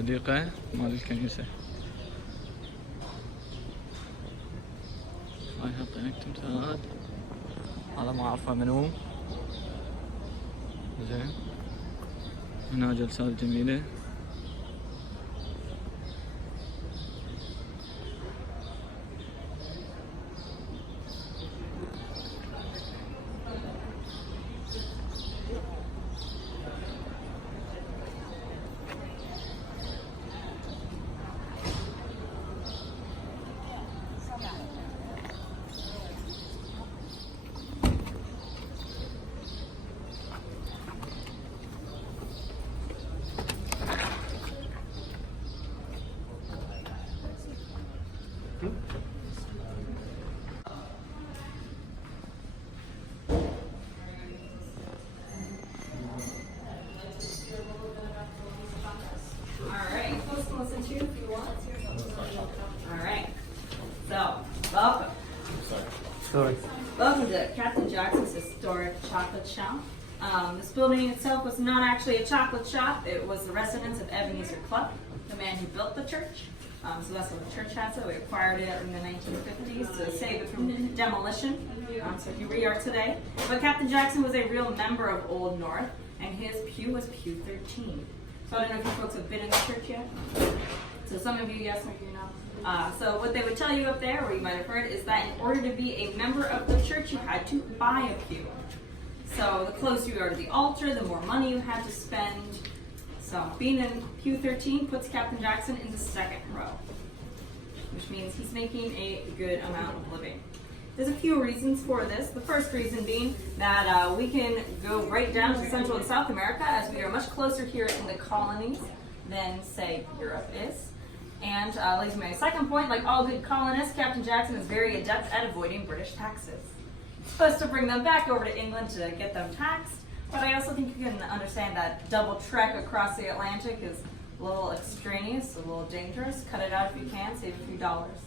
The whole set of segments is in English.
الحديقة مال الكنيسة. هاي حاطين تمثال، هذا ما اعرفه منو. زين، هنا جلسات جميلة. Welcome to Captain Jackson's historic chocolate shop. This building itself was not actually a chocolate shop. It was the residence of Ebenezer Cluck, the man who built the church. So that's what the church has. So we acquired it in the 1950s to save it from demolition. So here we are today. But Captain Jackson was a real member of Old North, and his pew was pew 13. So I don't know if you folks have been in the church yet. So some of you, yes, some of you, no. So what they would tell you up there, or you might have heard, is that in order to be a member of the church, you had to buy a pew. So the closer you are to the altar, the more money you had to spend. So being in pew 13 puts Captain Jackson in the second row, which means he's making a good amount of living. There's a few reasons for this. The first reason being that we can go right down to Central and South America, as we are much closer here in the colonies than, say, Europe is. And leads me to my second point. Like all good colonists, Captain Jackson is very adept at avoiding British taxes. He's supposed to bring them back over to England to get them taxed, but I also think you can understand that double trek across the Atlantic is a little extraneous, a little dangerous. Cut it out if you can, save a few dollars.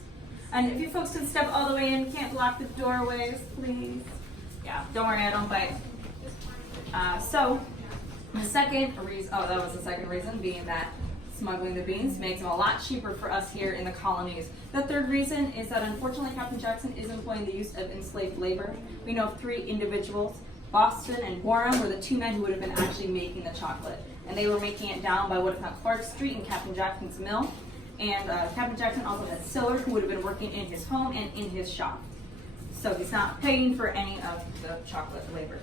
And if you folks can step all the way in, can't block the doorways, please. Yeah, don't worry, I don't bite. So, the second reason, that was the second reason, being that smuggling the beans makes them a lot cheaper for us here in the colonies. The third reason is that unfortunately Captain Jackson is employing the use of enslaved labor. We know of 3 individuals. Boston and Warren were the 2 men who would have been actually making the chocolate. And they were making it down by what is now Clark Street in Captain Jackson's mill. And Captain Jackson also had Siller, who would have been working in his home and in his shop. So he's not paying for any of the chocolate labor.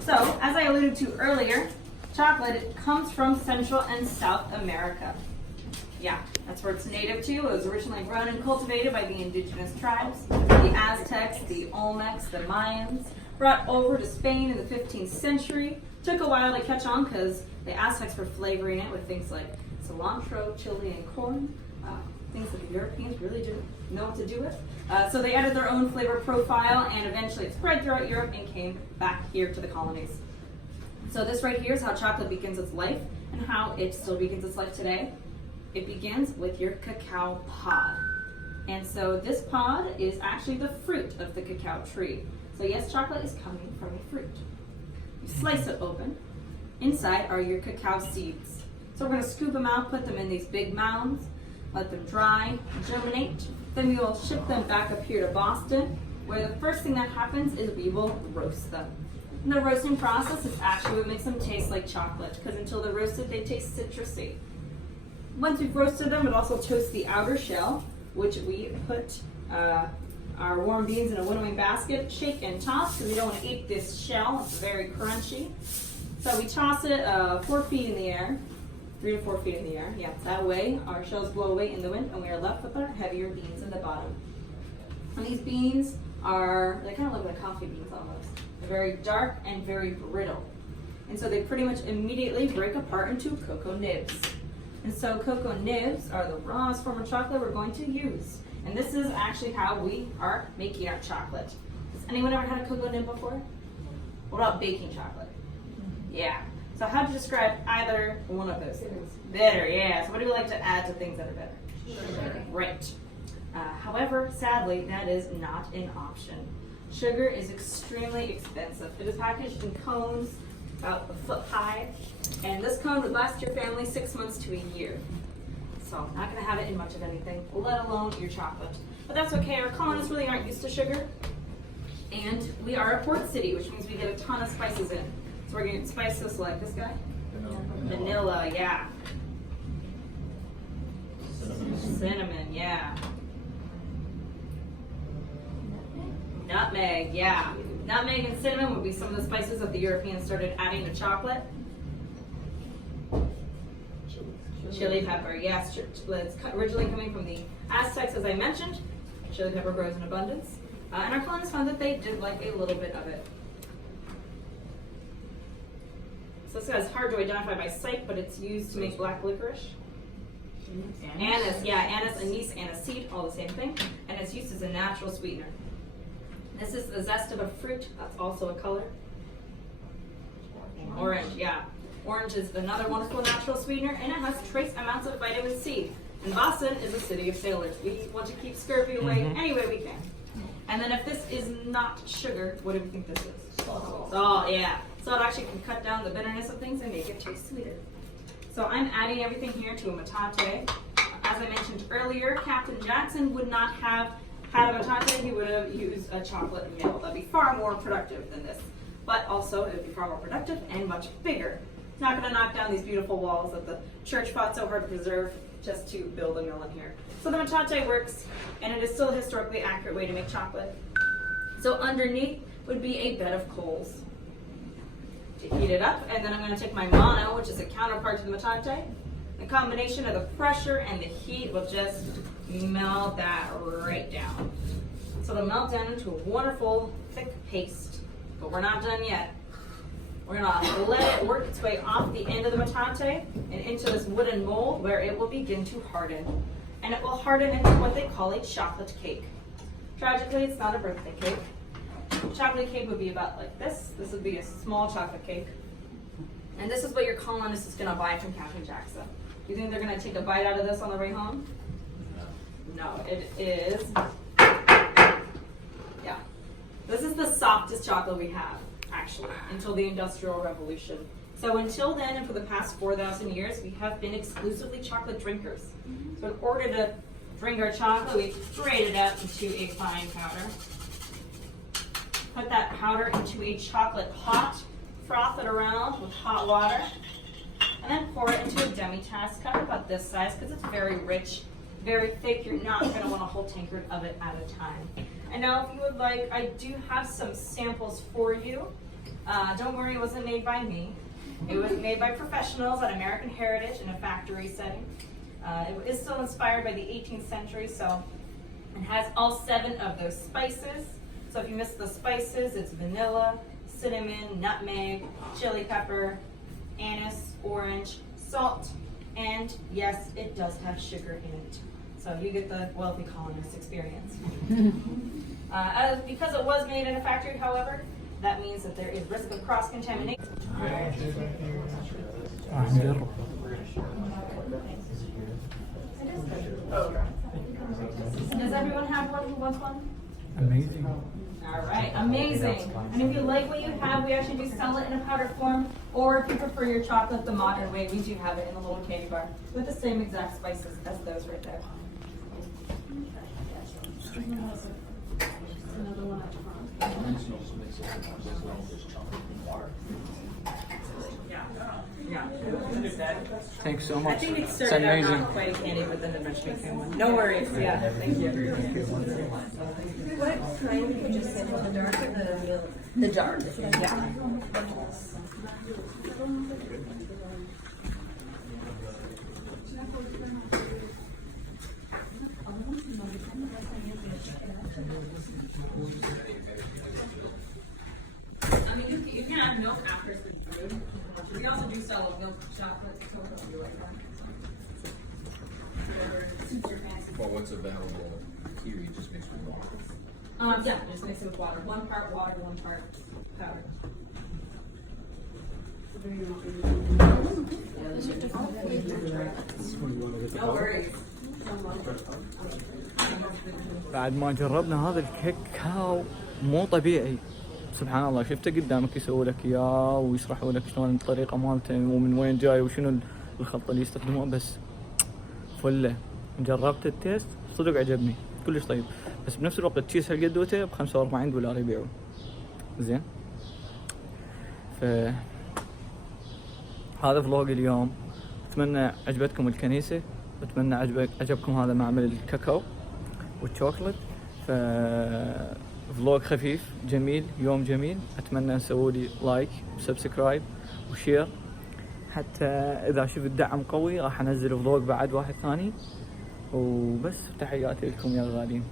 So, as I alluded to earlier, chocolate comes from Central and South America. Yeah, that's where it's native to. It was originally grown and cultivated by the indigenous tribes, the Aztecs, the Olmecs, the Mayans, brought over to Spain in the 15th century. Took a while to catch on because the Aztecs were flavoring it with things like cilantro, chili, and corn. Things that the Europeans really didn't know what to do with. So they added their own flavor profile, and eventually it spread throughout Europe and came back here to the colonies. So this right here is how chocolate begins its life and how it still begins its life today. It begins with your cacao pod. And so this pod is actually the fruit of the cacao tree. So yes, chocolate is coming from a fruit. You slice it open. Inside are your cacao seeds. So we're going to scoop them out, put them in these big mounds, let them dry, germinate. Then we will ship them back up here to Boston, where the first thing that happens is we will roast them. And the roasting process is actually what makes them taste like chocolate, because until they're roasted, they taste citrusy. Once we've roasted them, it also toasts the outer shell, which we put our warm beans in a winnowing basket, shake and toss, because we don't want to eat this shell. It's very crunchy. So we toss it 4 feet in the air, 3 to 4 feet in the air. Yeah, that way our shells blow away in the wind, and we are left with our heavier beans in the bottom. And these beans they kind of look like coffee beans almost. They're very dark and very brittle. And so they pretty much immediately break apart into cocoa nibs. And so cocoa nibs are the rawest form of chocolate we're going to use. And this is actually how we are making our chocolate. Has anyone ever had a cocoa nib before? What about baking chocolate? Yeah. So how do you describe either one of those things? Bitter, yeah. So what do you like to add to things that are bitter? Sugar. Right. However, sadly, that is not an option. Sugar is extremely expensive. It is packaged in cones about a foot high. And this cone would last your family 6 months to a year. So not gonna have it in much of anything, let alone your chocolate. But that's okay, our colonists really aren't used to sugar. And we are a port city, which means we get a ton of spices in. So we're gonna get spices like this guy. Vanilla, yeah. Cinnamon, yeah. Nutmeg, yeah. Nutmeg and cinnamon would be some of the spices that the Europeans started adding to chocolate. Chili pepper, yes. It's originally coming from the Aztecs, as I mentioned. Chili pepper grows in abundance. And our colonists found that they did like a little bit of it. So this guy's hard to identify by sight, but it's used to make black licorice. Anise, yeah, anise, anise, aniseed, all the same thing. And it's used as a natural sweetener. This is the zest of a fruit, that's also a color. Orange, yeah. Orange is another wonderful natural sweetener, and it has trace amounts of vitamin C. And Boston is a city of sailors. We want to keep scurvy away any way we can. And then if this is not sugar, what do we think this is? Salt, yeah. Salt actually can cut down the bitterness of things and make it taste sweeter. So I'm adding everything here to a metate. As I mentioned earlier, Captain Jackson would not have had a metate, he would have used a chocolate mill. That'd be far more productive than this. But also, it would be far more productive and much bigger. It's not going to knock down these beautiful walls that the church fought so hard to preserve just to build a mill in here. So the metate works, and it is still a historically accurate way to make chocolate. So underneath would be a bed of coals to heat it up, and then I'm going to take my mono, which is a counterpart to the metate. The combination of the pressure and the heat will just melt that right down. So it'll melt down into a wonderful thick paste, but we're not done yet. We're gonna let it work its way off the end of the metate and into this wooden mold where it will begin to harden. And it will harden into what they call a chocolate cake. Tragically, it's not a birthday cake. Chocolate cake would be about like this. This would be a small chocolate cake. And this is what your colonist is gonna buy from Captain Jackson. Do you think they're gonna take a bite out of this on the way home? No, it is. Yeah. This is the softest chocolate we have, actually, until the Industrial Revolution. So until then, and for the past 4,000 years, we have been exclusively chocolate drinkers. So in order to drink our chocolate, we grate it out into a fine powder. Put that powder into a chocolate pot, froth it around with hot water, and then pour it into a demi-tasse cup about this size because it's very rich, very thick. You're not going to want a whole tankard of it at a time. And now if you would like, I do have some samples for you. Don't worry, it wasn't made by me. It was made by professionals at American Heritage in a factory setting. It is still inspired by the 18th century, so it has all 7 of those spices. So if you miss the spices, it's vanilla, cinnamon, nutmeg, chili pepper, anise, orange, salt, and yes, it does have sugar in it. So you get the wealthy colonist experience. Because it was made in a factory, however, that means that there is risk of cross-contamination. Does everyone have one who wants one? Amazing. All right, amazing. And if you like what you have, we actually do sell it in a powder form, or if you prefer your chocolate the modern way, we do have it in a little candy bar with the same exact spices as those right there. Another one up front. Yeah. Thanks so I much. think it It's started out amazing. not quite a candy, but then eventually became one. No worries. Yeah, thank you. What kind would you just sample, the dark or the dark? Yeah. I mean, you can have milk after it's been brewed. We also do sell milk chocolate. Well, what's available here? You just mix with water. Yeah, just mix it with water. 1 part water, 1 part powder. No worries. بعد ما جربنا هذا الكاكاو مو طبيعي سبحان الله شفته قدامك يسوي لك اياه ويشرحوا لك شلون الطريقه مالته ومن وين جاي وشنو الخلطه اللي يستخدموها. بس فله جربت التيست صدق عجبني كلش طيب، بس بنفس الوقت تشيز هالقدوته ب 45 دولار يبيعوه. زين ف هذا فلوق اليوم. اتمنى عجبتكم الكنيسه، اتمنى عجبكم هذا معمل الكاكاو والشوكولات. ف فلوق خفيف جميل، يوم جميل. اتمنى نسووا لي لايك وسبسكرايب وشير، حتى اذا شفت دعم قوي راح انزل فلوق بعد واحد ثاني. وبس تحياتي لكم يا غالين.